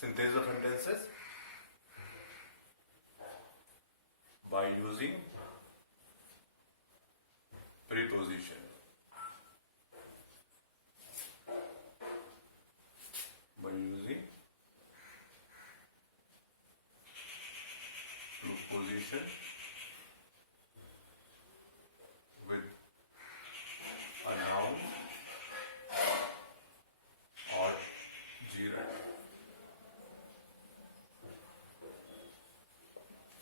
synthesis of sentences by using preposition. By using preposition with a noun or gerund.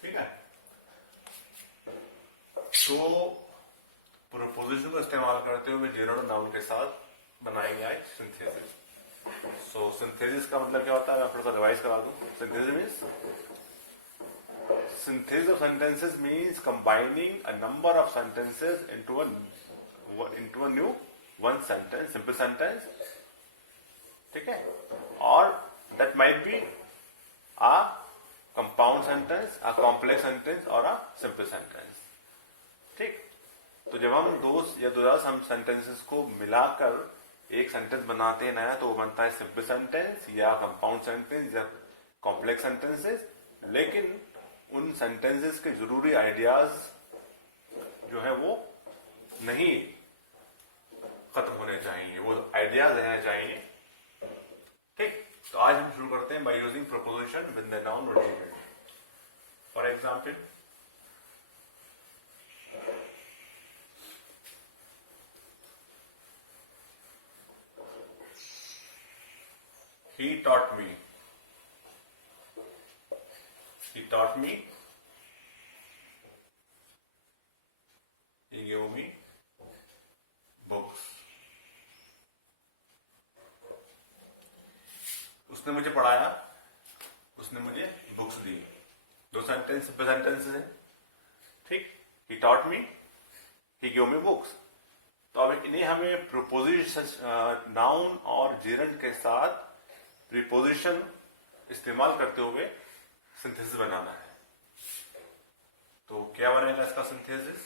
ठीक है, तो प्रोपोजिशन का इस्तेमाल करते हुए जेरंड नाउन के साथ बनाएंगे आज सिंथेसिस. सो सिंथेसिस का मतलब क्या होता है, मैं थोड़ा सा रिवाइज करा दूं. Synthesis means synthesis of sentences means combining a number of sentences into a new one sentence, simple sentence. ठीक है, और that might be a compound sentence, a complex sentence or a simple sentence. ठीक, तो जब हम दो या दो हम sentences को मिलाकर एक सेंटेंस बनाते हैं नया, तो वो बनता है सिंपल सेंटेंस या कंपाउंड सेंटेंस या कॉम्प्लेक्स सेंटेंसेस. लेकिन उन सेंटेंसेस के जरूरी आइडियाज जो है वो नहीं खत्म होने चाहिए, वो आइडियाज रहने चाहिए. ठीक, तो आज हम शुरू करते हैं by using preposition with the noun और gerund. For example, he taught me. He taught me. He gave me books. उसने मुझे पढ़ाया, उसने मुझे बुक्स दी. दो सेंटेंस सिंपल सेंटेंसेस हैं. ठीक, he taught me, he gave me books. तो अब इन्हें हमें प्रोपोजिशन नाउन और जेरंड के साथ प्रीपोजिशन इस्तेमाल करते हुए सिंथेसिस बनाना है. तो क्या बनेगा इसका सिंथेसिस?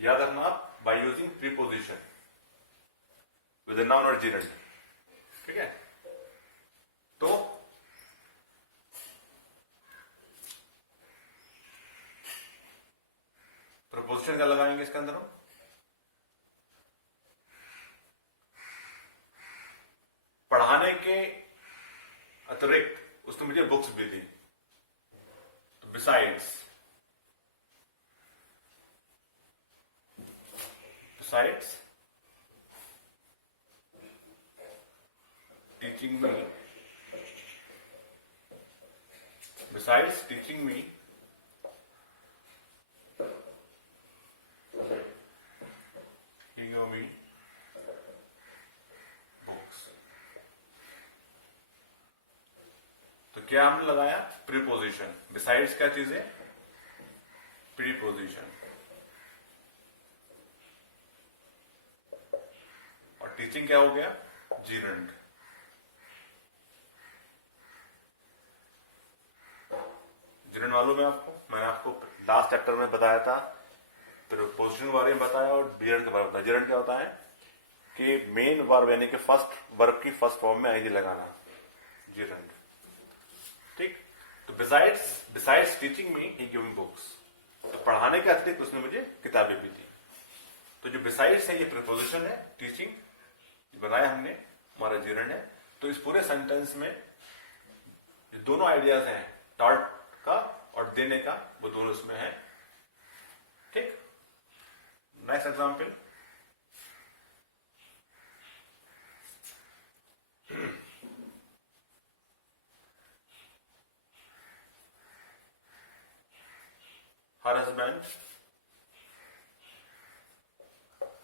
याद रखना, by using preposition with noun और जेरंड. ठीक है, तो प्रीपोजिशन क्या लगाएंगे इसके अंदर हम? पढ़ाने के अतिरिक्त उसने मुझे बुक्स भी दी. तो besides teaching me, besides teaching me, he gave me books. तो क्या हमने लगाया? प्रीपोजिशन. बिसाइड्स क्या चीज है? प्रीपोजिशन. और टीचिंग क्या हो गया? जेरंड. जेरंड मालूम है आपको? मैंने आपको लास्ट चैप्टर में बताया था, प्रीपोजिशन के बारे में बताया और जेरंड के बारे में बताया. जेरंड क्या होता है कि मेन वर्ब यानी कि फर्स्ट वर्ब की फर्स्ट फॉर्म में आईडी लगाना. जेरंड. ठीक, तो बिसाइड्स टीचिंग मी ही गिव मी बुक्स. तो पढ़ाने के अतिरिक्त उसने मुझे किताबें भी दी. तो जो बिसाइड्स है ये प्रीपोजिशन है. टीचिंग बनाया हमने, हमारा जेरंड है. तो इस पूरे सेंटेंस में जो दोनों आइडियाज हैं, टॉट का और देने का, वो दोनों इसमें है. ठीक, next example.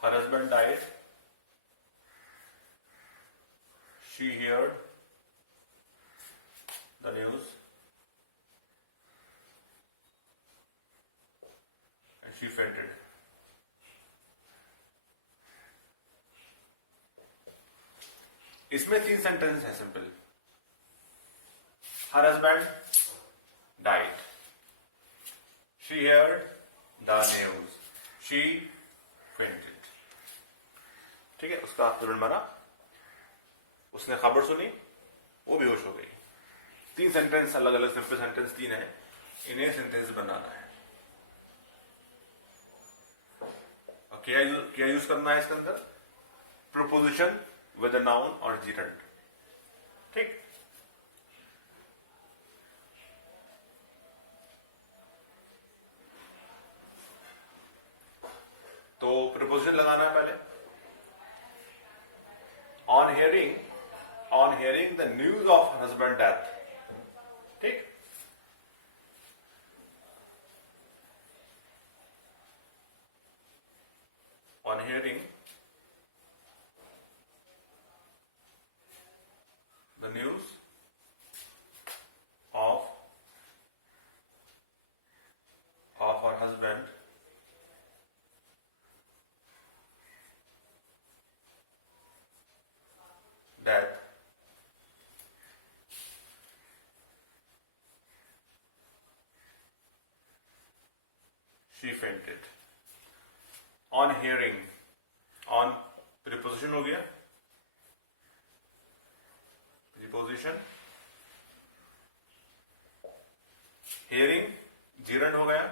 her husband died. She heard the news and she fainted. इसमें 3 सेंटेंस है simple. Her husband died. She heard the news. She fainted. ठीक है, उसका हस्बैंड मरा, उसने खबर सुनी, वो बेहोश हो गई। 3 सेंटेंस अलग अलग, सिंपल सेंटेंस 3 है, इन्हें सेंटेंस बनाना है। और क्या यूज करना है इसके अंदर? प्रोपोजिशन विद अ नाउन और जीरंड। ठीक, तो प्रिपोजिशन लगाना है पहले। On hearing the news of husband death. ठीक, on hearing the news of her husband death, she fainted. On hearing, on preposition हो गया, preposition, hearing gerund हो गया,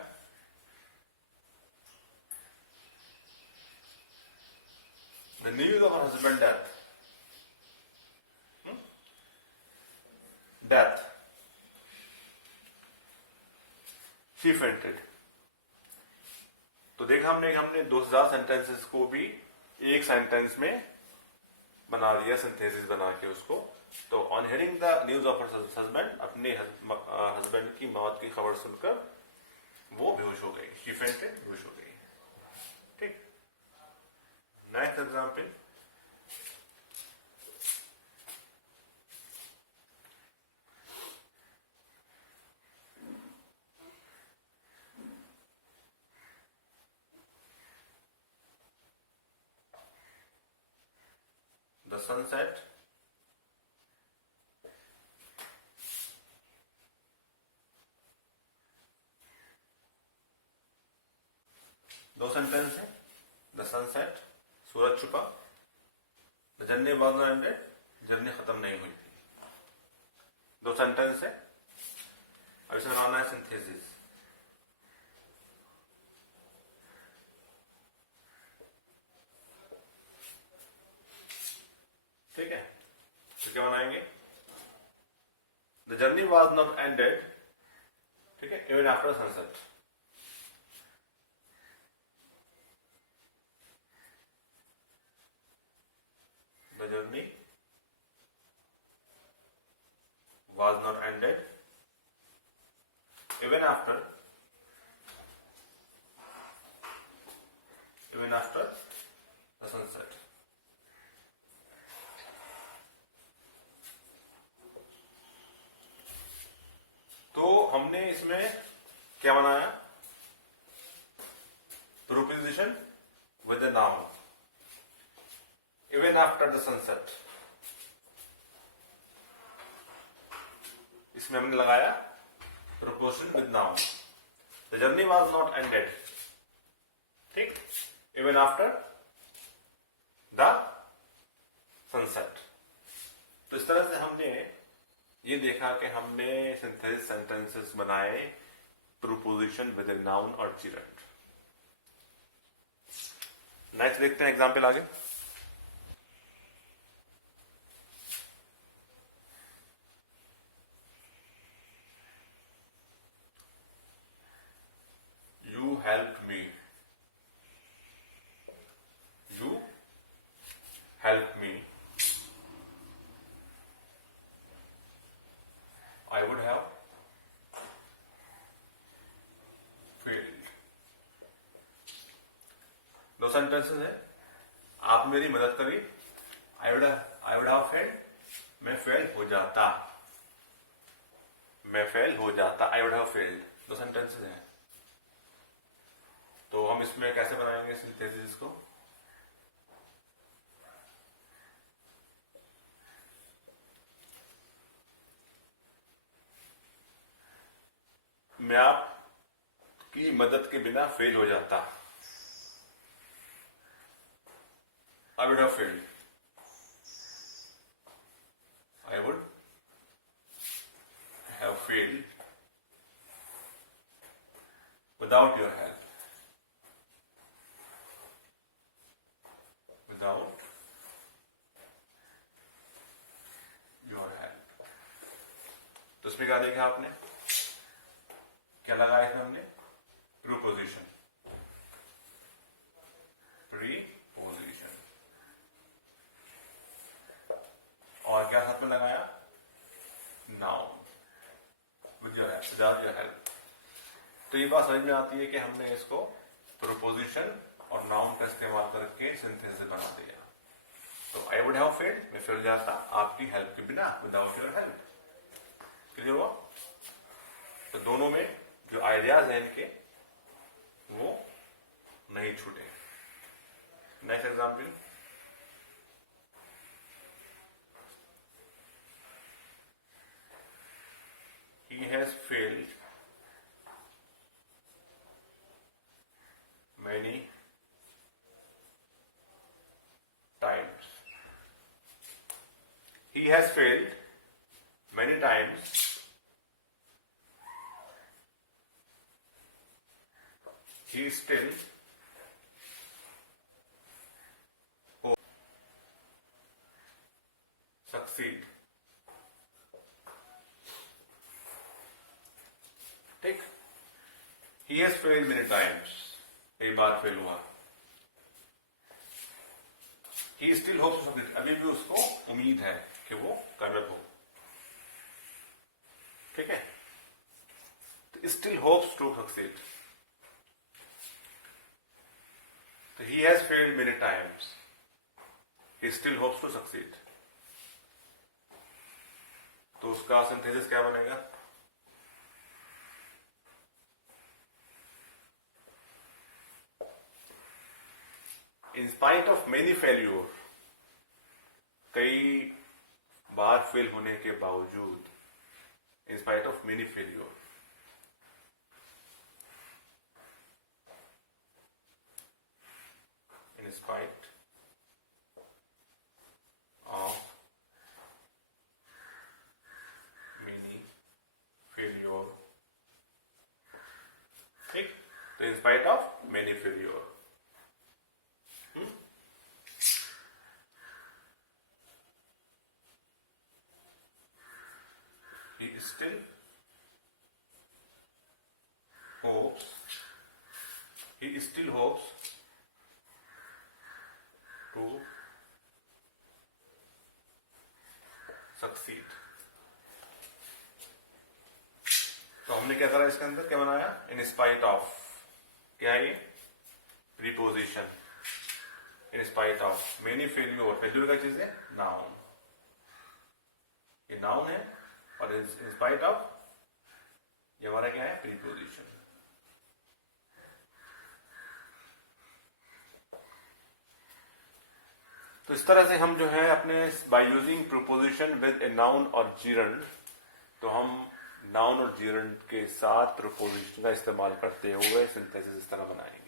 the news of her husband death, death, she fainted. तो देखा हमने 2000 सेंटेंसेस को भी एक सेंटेंस में बना दिया, सिंथेसिस बना के उसको। तो on hearing the news of husband, अपने हस्बैंड की मौत की खबर सुनकर वो बेहोश हो गई, शी फेंटेड, बेहोश हो गई। ठीक, नेक्स्ट एग्जांपल, the sunset दो सेंटेंस है। द सनसेट, सूरज छुपा, the journey was not ended, journey खत्म नहीं हुई थी। दो सेंटेंस है, अब इसे बनाना है सिंथेसिस। ठीक है, तो क्या बनाएंगे? The journey was not ended, ठीक है, even after sunset. The journey was not ended even after the sunset. तो हमने इसमें क्या बनाया? Proposition with the noun, even after the sunset। इसमें हमने लगाया proportion with noun. The journey was not ended. ठीक, even after the sunset। तो इस तरह से हमने ये देखा कि हमने सिंथेसिस सेंटेंसेस बनाए प्रोपोजिशन विद ए नाउन और जीरंड। नेक्स्ट देखते हैं एग्जाम्पल आगे। You helped me. You helped me. I would have failed. दो सेंटेंसेस है, आप मेरी मदद करी, I would have failed, मैं फेल हो जाता, मैं फेल हो जाता, I would have failed। दो सेंटेंसेस हैं, तो हम इसमें कैसे बनाएंगे सिंथेसिस को? मैं आपकी मदद के बिना फेल हो जाता। I would have failed. I would have failed without your help. Without your help. तो इसमें क्या देखा आपने? क्या लगाया इसमें हमने? प्रीपोजिशन. प्रीपोजिशन. और क्या साथ में लगाया? Noun. With your help, without your help. तो ये बात समझ में आती है कि हमने इसको प्रीपोजिशन और नाउन का इस्तेमाल करके सिंथेसिस बना दिया. तो आई वुड हैव फेल्ड मैं फेल जाता आपकी हेल्प के बिना, विदाउट योर हेल्प. क्लियर हुआ? तो दोनों में जो आइडियाज हैं इनके वो नहीं छूटे. Next example. He has failed many times. He has failed many times. He still hopes succeed. ठीक. He has failed many times. कई बार फेल हुआ. He still hopes to succeed. अभी भी उसको उम्मीद है कि वो कामयाब हो. ठीक है. तो still hopes to succeed. So he has failed many times. He still hopes to succeed. तो उसका सिंथेसिस क्या बनेगा? In spite of many failure, कई बार फेल होने के बावजूद, in spite of many failure, in spite of many failure, ठीक. तो in spite of many failure, he still hopes to succeed. तो हमने क्या करा इसके अंदर, क्या बनाया? In spite of. क्या है ये? Preposition. In spite of many failure. Failure क्या चीज है? नाउन. ये नाउन है और इन स्पाइट ऑफ ये हमारा क्या है? प्रीपोजिशन. तो इस तरह से हम जो है अपने by using preposition with a noun और जीरंड, तो हम नाउन और जीरंड के साथ प्रीपोजिशन का इस्तेमाल करते हुए सिंथेसिस इस तरह बनाएंगे.